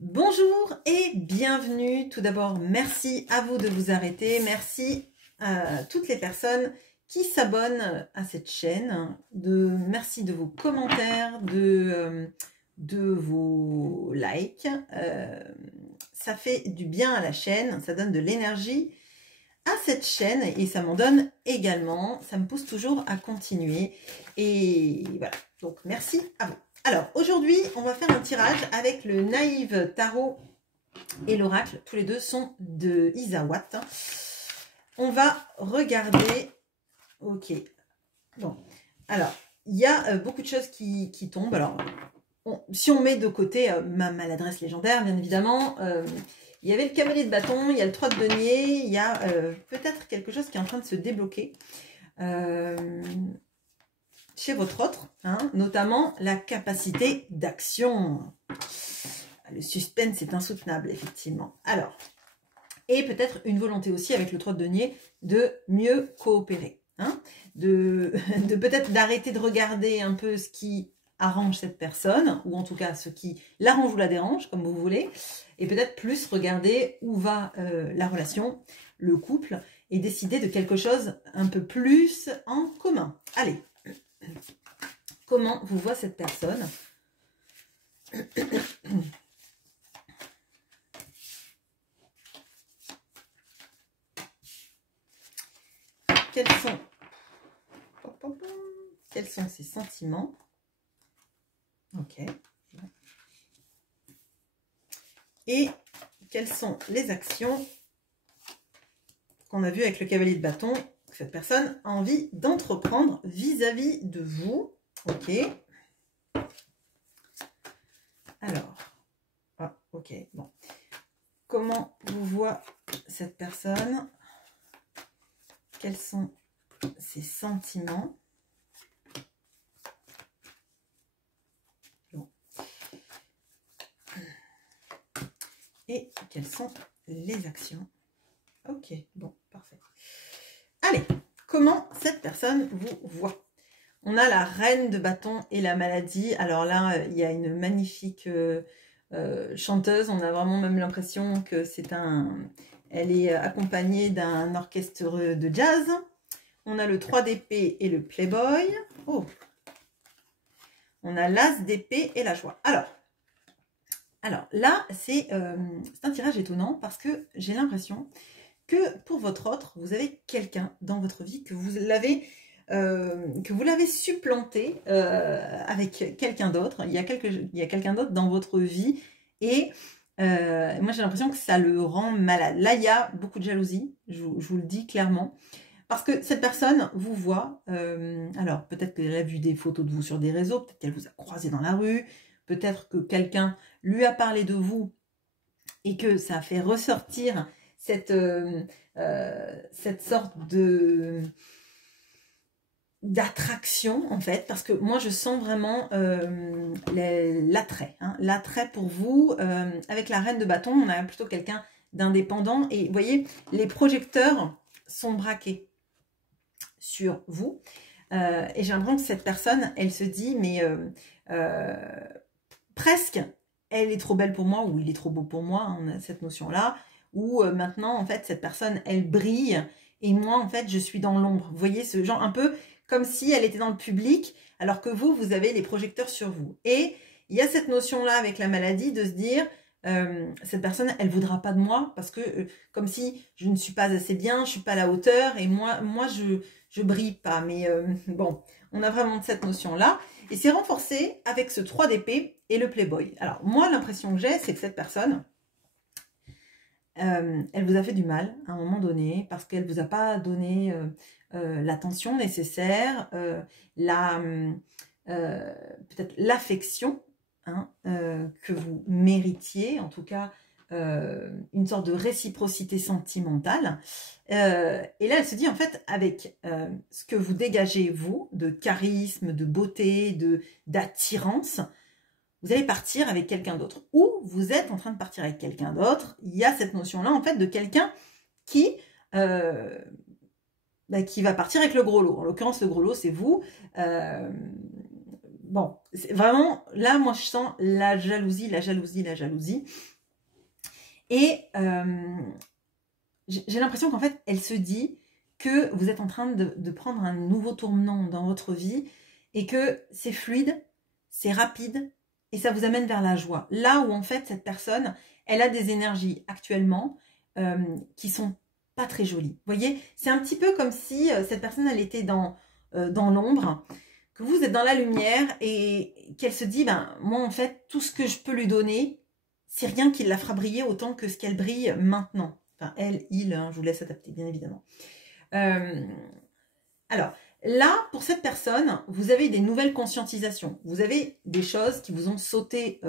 Bonjour et bienvenue. Tout d'abord, merci à vous de vous arrêter. Merci à toutes les personnes qui s'abonnent à cette chaîne. Merci de vos commentaires, de vos likes. Ça fait du bien à la chaîne, ça donne de l'énergie à cette chaîne et ça m'en donne également. Ça me pousse toujours à continuer. Et voilà, donc merci à vous. Alors, aujourd'hui, on va faire un tirage avec le Naïve Tarot et l'Oracle. Tous les deux sont de Isawatt. On va regarder... Ok. Bon. Alors, il y a beaucoup de choses qui tombent. Alors, si on met de côté ma maladresse légendaire, bien évidemment, il y avait le cavalier de bâton, il y a le 3 de denier, il y a peut-être quelque chose qui est en train de se débloquer. Chez votre autre, hein, notamment la capacité d'action. Le suspense est insoutenable, effectivement. Alors, et peut-être une volonté aussi avec le 3 de denier de mieux coopérer. Hein, de peut-être d'arrêter de regarder un peu ce qui arrange cette personne, ou en tout cas ce qui l'arrange ou la dérange, comme vous voulez, et peut-être plus regarder où va la relation, le couple, et décider de quelque chose un peu plus en commun. Allez. Comment vous voit cette personne? Quels sont ses sentiments? Ok. Et quelles sont les actions qu'on a vues avec le cavalier de bâton que cette personne a envie d'entreprendre vis-à-vis de vous? Ok. Alors, ok, bon. Comment vous voit cette personne? Quels sont ses sentiments? Bon. Et quelles sont les actions? Ok, bon, parfait. Allez, comment cette personne vous voit? On a la reine de bâton et la maladie. Alors là, il y a une magnifique chanteuse. On a vraiment même l'impression que c'est elle est accompagnée d'un orchestre de jazz. On a le 3 d'épée et le playboy. Oh. On a l'as d'épée et la joie. Alors là, c'est un tirage étonnant parce que j'ai l'impression que pour votre autre, vous avez quelqu'un dans votre vie que vous l'avez supplanté avec quelqu'un d'autre. Il y a quelqu'un d'autre dans votre vie et moi j'ai l'impression que ça le rend malade. Là, il y a beaucoup de jalousie, je vous le dis clairement. Parce que cette personne vous voit, alors peut-être qu'elle a vu des photos de vous sur des réseaux, peut-être qu'elle vous a croisé dans la rue, peut-être que quelqu'un lui a parlé de vous et que ça a fait ressortir cette sorte d'attraction en fait, parce que moi je sens vraiment l'attrait, hein, l'attrait pour vous. Avec la reine de bâton, on a plutôt quelqu'un d'indépendant et vous voyez, les projecteurs sont braqués sur vous et j'ai l'impression que cette personne, elle se dit mais presque elle est trop belle pour moi ou il est trop beau pour moi, on a cette notion là, où maintenant en fait cette personne elle brille et moi en fait je suis dans l'ombre. Vous voyez ce genre un peu comme si elle était dans le public alors que vous avez les projecteurs sur vous. Et il y a cette notion là avec la maladie de se dire cette personne elle voudra pas de moi parce que comme si je ne suis pas assez bien, je suis pas à la hauteur et moi je brille pas. Mais bon, on a vraiment cette notion là et c'est renforcé avec ce 3 d'épée et le playboy. Alors moi l'impression que j'ai c'est que cette personne elle vous a fait du mal à un moment donné parce qu'elle vous a pas donné l'attention nécessaire, peut-être l'affection hein, que vous méritiez, en tout cas une sorte de réciprocité sentimentale. Et là, elle se dit en fait avec ce que vous dégagez vous, de charisme, de beauté, d'attirance, vous allez partir avec quelqu'un d'autre. Ou vous êtes en train de partir avec quelqu'un d'autre. Il y a cette notion-là, en fait, de quelqu'un qui va partir avec le gros lot. En l'occurrence, le gros lot, c'est vous. bon, vraiment, là, moi, je sens la jalousie, la jalousie, la jalousie. Et j'ai l'impression qu'en fait, elle se dit que vous êtes en train de prendre un nouveau tournant dans votre vie et que c'est fluide, c'est rapide et ça vous amène vers la joie. Là où en fait, cette personne, elle a des énergies actuellement qui sont pas très jolies. Vous voyez, c'est un petit peu comme si cette personne, elle était dans l'ombre, que vous êtes dans la lumière et qu'elle se dit, ben moi en fait, tout ce que je peux lui donner, c'est rien qui la fera briller autant que ce qu'elle brille maintenant. Enfin, elle, il, hein, je vous laisse adapter, bien évidemment. Alors, là, pour cette personne, vous avez des nouvelles conscientisations. Vous avez des choses qui vous ont sauté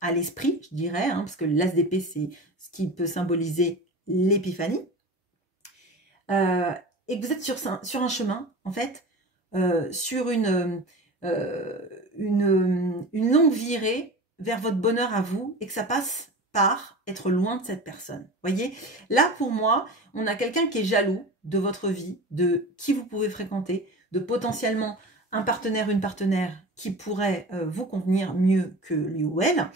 à l'esprit, je dirais, hein, parce que l'as d'épée, c'est ce qui peut symboliser l'épiphanie. Et que vous êtes sur un chemin, en fait, sur une longue virée vers votre bonheur à vous, et que ça passe par être loin de cette personne. Voyez, là pour moi, on a quelqu'un qui est jaloux de votre vie, de qui vous pouvez fréquenter, de potentiellement un partenaire, une partenaire qui pourrait vous convenir mieux que lui ou elle,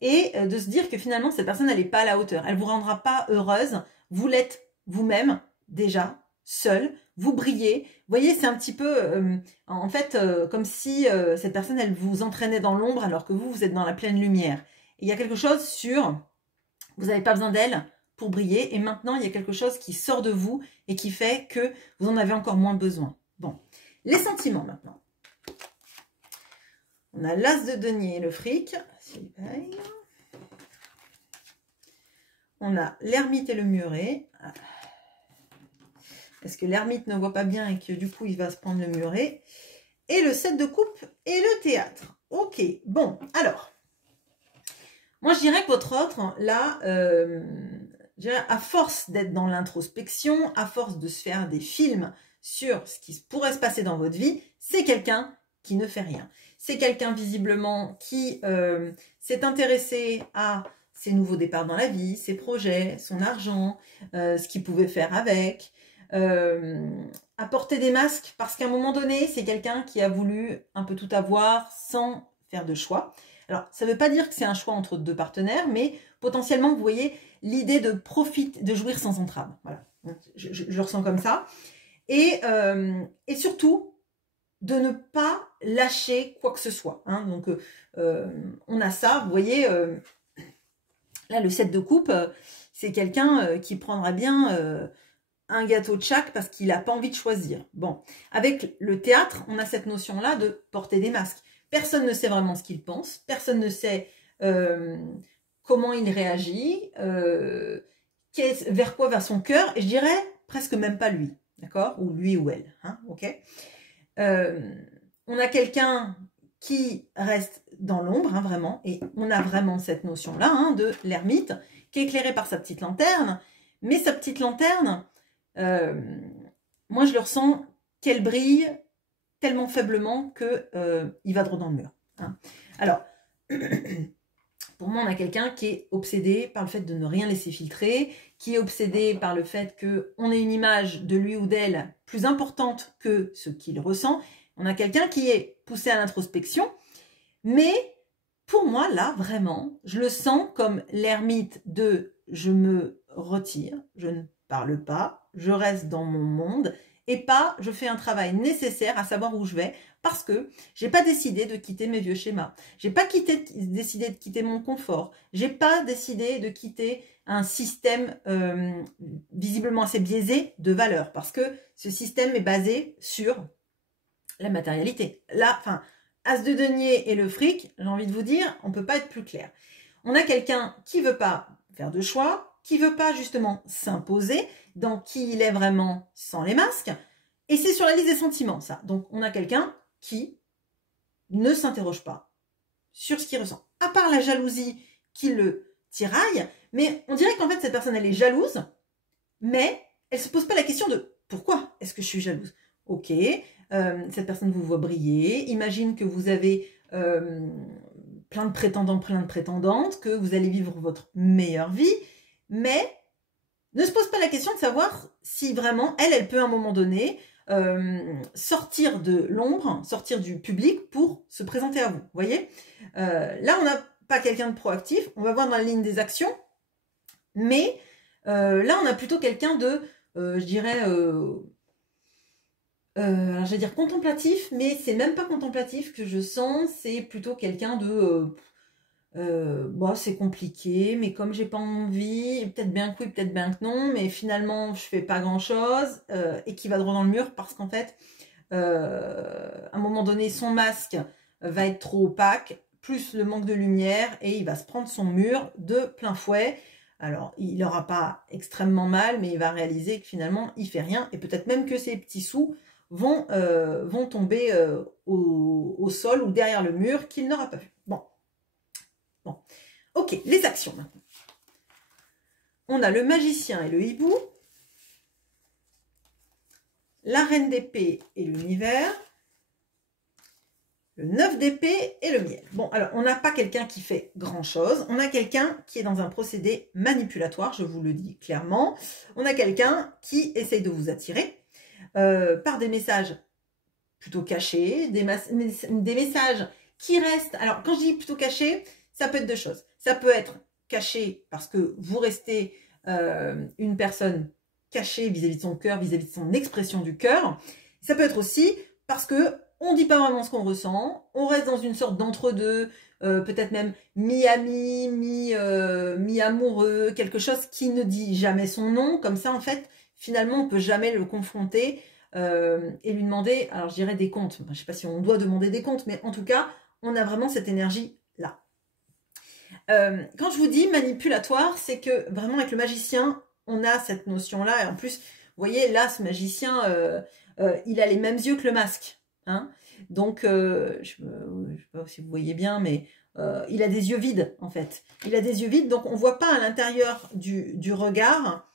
et de se dire que finalement cette personne elle n'est pas à la hauteur, elle vous rendra pas heureuse, vous l'êtes vous-même déjà, seul, vous brillez. Vous voyez, c'est un petit peu, en fait, comme si cette personne, elle vous entraînait dans l'ombre alors que vous êtes dans la pleine lumière. Et il y a quelque chose sur, vous n'avez pas besoin d'elle pour briller, et maintenant, il y a quelque chose qui sort de vous et qui fait que vous en avez encore moins besoin. Bon, les sentiments maintenant. On a l'as de denier et le fric. On a l'ermite et le muret. Est-ce que l'ermite ne voit pas bien et que du coup, il va se prendre le muret? Et le 7 de coupe et le théâtre. Ok, bon, alors. Moi, je dirais que votre autre, là, à force d'être dans l'introspection, à force de se faire des films sur ce qui pourrait se passer dans votre vie, c'est quelqu'un qui ne fait rien. C'est quelqu'un, visiblement, qui s'est intéressé à ses nouveaux départs dans la vie, ses projets, son argent, ce qu'il pouvait faire avec, à porter des masques, parce qu'à un moment donné, c'est quelqu'un qui a voulu un peu tout avoir sans faire de choix. Alors, ça ne veut pas dire que c'est un choix entre deux partenaires, mais potentiellement, vous voyez, l'idée de profiter, de jouir sans entrave. Voilà, je le ressens comme ça. Et surtout, de ne pas lâcher quoi que ce soit. Hein. Donc, on a ça, vous voyez, là, le 7 de coupe, c'est quelqu'un qui prendra bien un gâteau de chaque parce qu'il n'a pas envie de choisir. Bon, avec le théâtre, on a cette notion-là de porter des masques. Personne ne sait vraiment ce qu'il pense, personne ne sait comment il réagit, vers quoi va son cœur, et je dirais presque même pas lui, d'accord? Ou lui ou elle, hein, ok? On a quelqu'un qui reste dans l'ombre, hein, vraiment, et on a vraiment cette notion-là hein, de l'ermite, qui est éclairé par sa petite lanterne, mais sa petite lanterne, moi je le ressens qu'elle brille tellement faiblement que il va droit dans le mur. Hein. Alors, pour moi, on a quelqu'un qui est obsédé par le fait de ne rien laisser filtrer, qui est obsédé par le fait qu'on ait une image de lui ou d'elle plus importante que ce qu'il ressent. On a quelqu'un qui est poussé à l'introspection, mais pour moi, là, vraiment, je le sens comme l'ermite de « je me retire, je ne parle pas, je reste dans mon monde » et pas « je fais un travail nécessaire à savoir où je vais » parce que j'ai pas décidé de quitter mes vieux schémas. J'ai pas décidé de quitter mon confort. J'ai pas décidé de quitter un système visiblement assez biaisé de valeurs parce que ce système est basé sur la matérialité. Là, enfin, As de denier et le fric, j'ai envie de vous dire, on peut pas être plus clair. On a quelqu'un qui veut pas faire de choix, qui veut pas justement s'imposer dans qui il est vraiment sans les masques. Et c'est sur la liste des sentiments, ça. Donc, on a quelqu'un qui ne s'interroge pas sur ce qu'il ressent. À part la jalousie qui le tiraille, mais on dirait qu'en fait, cette personne, elle est jalouse, mais elle se pose pas la question de pourquoi est-ce que je suis jalouse. Ok, cette personne vous voit briller, imagine que vous avez plein de prétendants, plein de prétendantes, que vous allez vivre votre meilleure vie, mais ne se pose pas la question de savoir si vraiment, elle peut à un moment donné sortir de l'ombre, sortir du public pour se présenter à vous. Vous voyez, là, on n'a pas quelqu'un de proactif. On va voir dans la ligne des actions. Mais là, on a plutôt quelqu'un de, je dirais, alors je vais dire contemplatif, mais c'est même pas contemplatif que je sens, c'est plutôt quelqu'un de, bon, c'est compliqué, mais comme j'ai pas envie, peut-être bien que oui, peut-être bien que non, mais finalement, je fais pas grand-chose, et qui va droit dans le mur parce qu'en fait, à un moment donné, son masque va être trop opaque, plus le manque de lumière, et il va se prendre son mur de plein fouet. Alors, il n'aura pas extrêmement mal, mais il va réaliser que finalement, il fait rien, et peut-être même que ses petits sous vont tomber au sol ou derrière le mur qu'il n'aura pas vu. Bon. Ok, les actions maintenant. On a le magicien et le hibou, la reine d'épée et l'univers, le 9 d'épée et le miel. Bon, alors, on n'a pas quelqu'un qui fait grand-chose. On a quelqu'un qui est dans un procédé manipulatoire, je vous le dis clairement. On a quelqu'un qui essaye de vous attirer par des messages plutôt cachés, des messages qui restent... Alors, quand je dis plutôt cachés, ça peut être deux choses. Ça peut être caché parce que vous restez une personne cachée vis-à-vis de son cœur, vis-à-vis de son expression du cœur. Ça peut être aussi parce que on ne dit pas vraiment ce qu'on ressent, on reste dans une sorte d'entre-deux, peut-être même mi-ami, mi-amoureux, quelque chose qui ne dit jamais son nom. Comme ça, en fait, finalement, on ne peut jamais le confronter et lui demander, alors je dirais des comptes. Je ne sais pas si on doit demander des comptes, mais en tout cas, on a vraiment cette énergie-là. Quand je vous dis manipulatoire, c'est que vraiment avec le magicien, on a cette notion-là. Et en plus, vous voyez, là, ce magicien, il a les mêmes yeux que le masque. Hein, donc, je ne sais pas si vous voyez bien, mais il a des yeux vides, en fait. Il a des yeux vides, donc on ne voit pas à l'intérieur du regard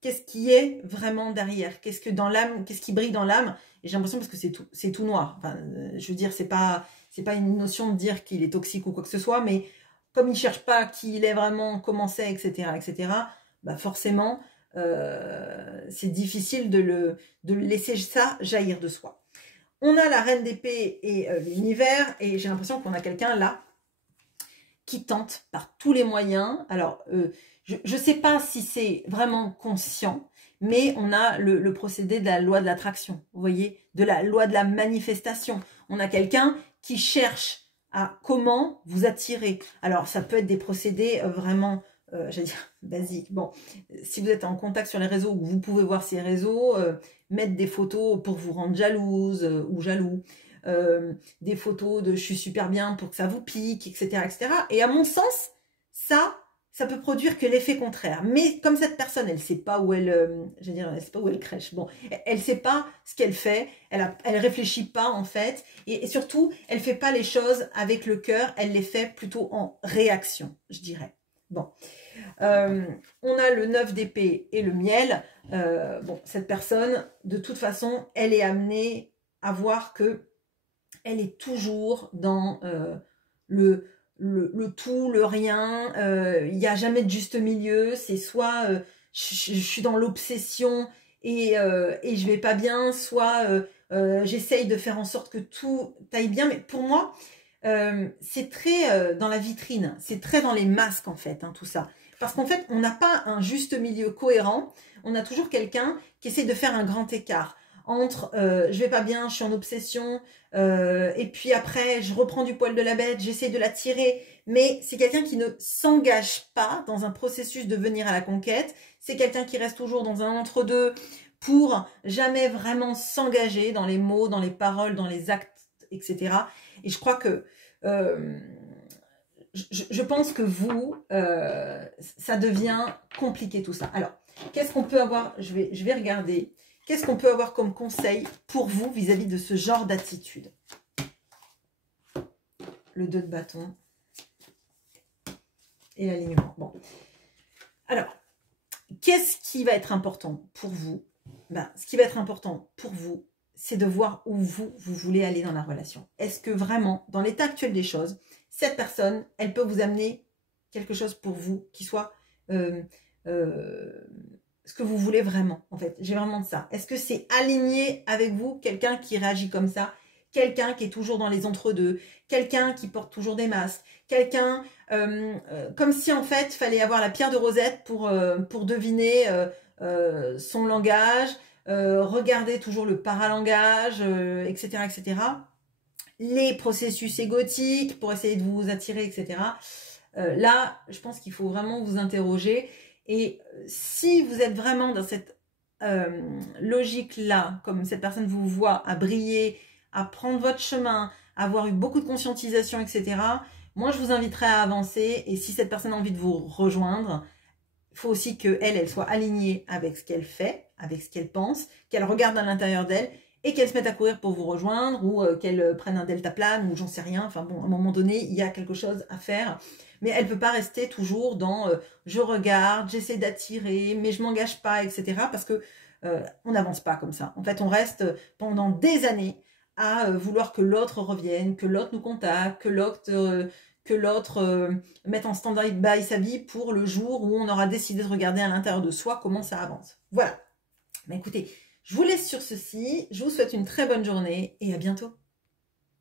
qu'est-ce qui est vraiment derrière. Qu'est-ce que dans l'âme, qu'est-ce qui brille dans l'âme. Et j'ai l'impression parce que c'est tout noir. Enfin, je veux dire, c'est pas une notion de dire qu'il est toxique ou quoi que ce soit, mais comme il ne cherche pas qui il est vraiment, comment c'est, etc., bah forcément, c'est difficile de le laisser ça jaillir de soi. On a la reine d'épée et l'univers, et j'ai l'impression qu'on a quelqu'un là qui tente par tous les moyens. Alors, je ne sais pas si c'est vraiment conscient, mais on a le procédé de la loi de l'attraction, vous voyez, de la loi de la manifestation. On a quelqu'un qui cherche à comment vous attirer. Alors, ça peut être des procédés vraiment... j'allais dire basique. Bon, si vous êtes en contact sur les réseaux, vous pouvez voir ces réseaux, mettre des photos pour vous rendre jalouse ou jaloux, des photos de je suis super bien pour que ça vous pique, etc., etc. Et à mon sens, ça peut produire que l'effet contraire. Mais comme cette personne, elle sait pas où elle, j'allais dire, elle sait pas où elle crèche. Bon, elle sait pas ce qu'elle fait. Elle réfléchit pas en fait, et surtout, elle fait pas les choses avec le cœur. Elle les fait plutôt en réaction, je dirais. Bon. On a le 9 d'épée et le miel. Bon, cette personne, de toute façon, elle est amenée à voir que elle est toujours dans le tout, le rien. Il n'y a jamais de juste milieu. C'est soit je suis dans l'obsession et je vais pas bien, soit j'essaye de faire en sorte que tout aille bien. Mais pour moi, c'est très dans la vitrine, c'est très dans les masques en fait, hein, tout ça. Parce qu'en fait, on n'a pas un juste milieu cohérent, on a toujours quelqu'un qui essaie de faire un grand écart entre je vais pas bien, je suis en obsession, et puis après je reprends du poil de la bête, j'essaie de la tirer, mais c'est quelqu'un qui ne s'engage pas dans un processus de venir à la conquête, c'est quelqu'un qui reste toujours dans un entre-deux pour jamais vraiment s'engager dans les mots, dans les paroles, dans les actes, etc. Et je crois que je pense que vous, ça devient compliqué tout ça. Alors, qu'est-ce qu'on peut avoir? Je vais regarder. Qu'est-ce qu'on peut avoir comme conseil pour vous vis-à-vis de ce genre d'attitude? Le 2 de bâton et l'alignement. Bon. Alors, qu'est-ce qui va être important pour vous? Ben, ce qui va être important pour vous, c'est de voir où vous voulez aller dans la relation. Est-ce que vraiment, dans l'état actuel des choses, cette personne, elle peut vous amener quelque chose pour vous qui soit ce que vous voulez vraiment, en fait. J'ai vraiment de ça. Est-ce que c'est aligné avec vous, quelqu'un qui réagit comme ça, quelqu'un qui est toujours dans les entre-deux, quelqu'un qui porte toujours des masques, quelqu'un comme si en fait, il fallait avoir la pierre de Rosette pour deviner son langage, regarder toujours le paralangage, etc., etc. Les processus égotiques pour essayer de vous attirer, etc. Là, je pense qu'il faut vraiment vous interroger. Et si vous êtes vraiment dans cette logique-là, comme cette personne vous voit à briller, à prendre votre chemin, à avoir eu beaucoup de conscientisation, etc., moi, je vous inviterai à avancer. Et si cette personne a envie de vous rejoindre, il faut aussi qu'elle, elle soit alignée avec ce qu'elle fait, avec ce qu'elle pense, qu'elle regarde à l'intérieur d'elle et qu'elle se mette à courir pour vous rejoindre ou qu'elle prenne un deltaplane ou j'en sais rien. Enfin bon, à un moment donné, il y a quelque chose à faire. Mais elle ne peut pas rester toujours dans je regarde, j'essaie d'attirer, mais je m'engage pas, etc. Parce que on n'avance pas comme ça. En fait, on reste pendant des années à vouloir que l'autre revienne, que l'autre nous contacte, que l'autre mette en stand-by sa vie pour le jour où on aura décidé de regarder à l'intérieur de soi comment ça avance. Voilà. Mais écoutez, je vous laisse sur ceci. Je vous souhaite une très bonne journée et à bientôt.